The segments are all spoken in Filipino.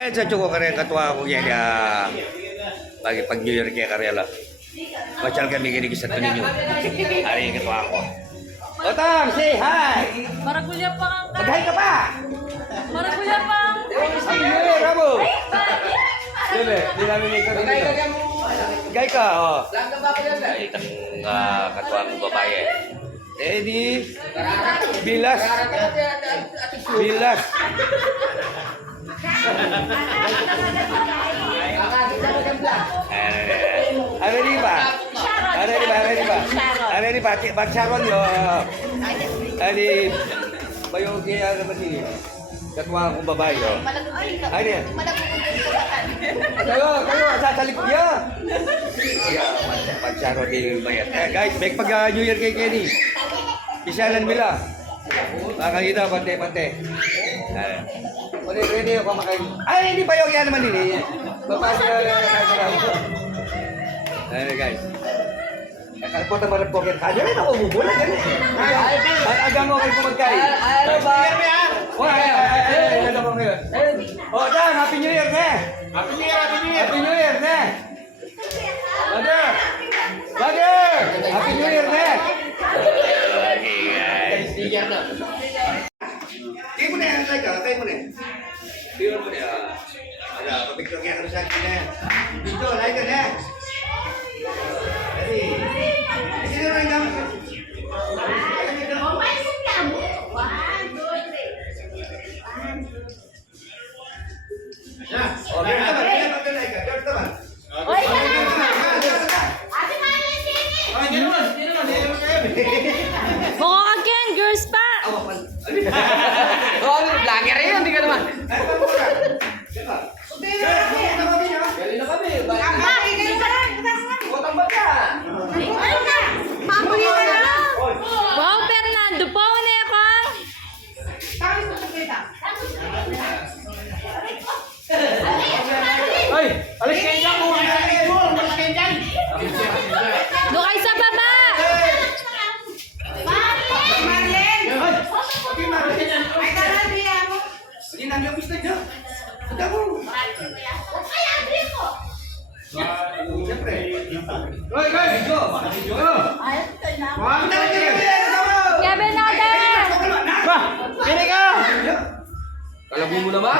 Sa Choco kare katwa ko yan ya pag New Year kaya karela. Pacal kami kini sa ninyo. Hari yung katwa ko. Otang, say hi. Maragulya pa ang Mag-hi ka pa. Maragulya pa ang Happy New Year, Ramo. Debe, di namin ikaw dito. Gay ka, oh. Itang katwa kong babae. Di bilas. Bilas. Ready ba? Ready ba? Pagsaron yo. Ani bayogi ang naman ni. Katwa kong babae yo. Ani. Kayo sa likod ya. Pagsaro di bayat. Guys, make pag New Year kay Kenny. Isalan mila. Makakita pante-pante. Ready ako makain. Ay, hindi pa yung yan naman nini. Papasok na Ayan guys. Kalpota mo rin pocket. Diyan rin ako bubula. Agang mo kayo kumagkain. Ano ba? Ayan ako ngayon. O, Dan, Happy New Year na. Happy New Year na. Bagger. Happy New Year na. Kayo mo na yan, kayo mo na yan. Kayo mo na yan. Ada, pabigtong kaya ka sa akin na. Dito, like ka na. Ready? Sino rin naman? Okay, naman. George naman. Mukha ka Ken, girls pa. Oh, vlogger yun, hindi ka naman. Wow, Fernando, paano na ako? Ay, alis kayo dyan kung alis kayo dyan. Doon kayo sa baba. Hindi namin yung pista dyan. Ada mo. Siyempre. Hoy, guys! Go! Kevin natin. Ba, kini ka. Kalabo mo na ba?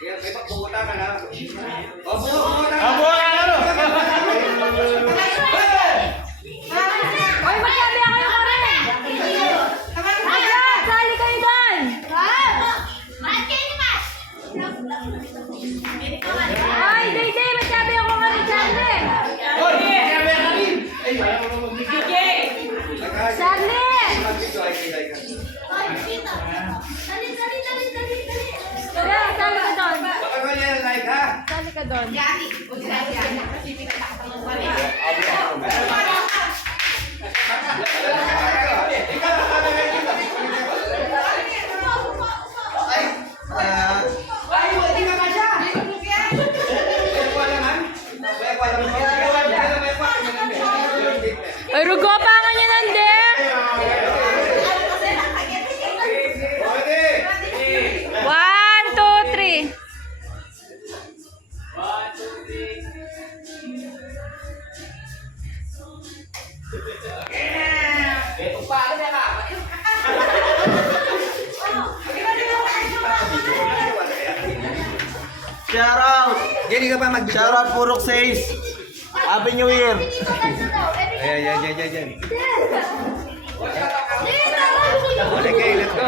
May pagbubuta ka na. Bubuta ka. Abo ka ano? Oy, magsabi ako yung kami. Ayan, sali kayo doon. Ay, Day, magsabi ako kami, Charlie. Hoy! Siyempre ka rin! Charlie! Kaya, sali ka doon. Baka ko yan, like ha? Sali ka doon. Ay, rugo pa nga niya nande. One, two, three. Shout out. Gini ka pa mag Shout out Purok says. Happy New Year. Ayan. Okay, let's go.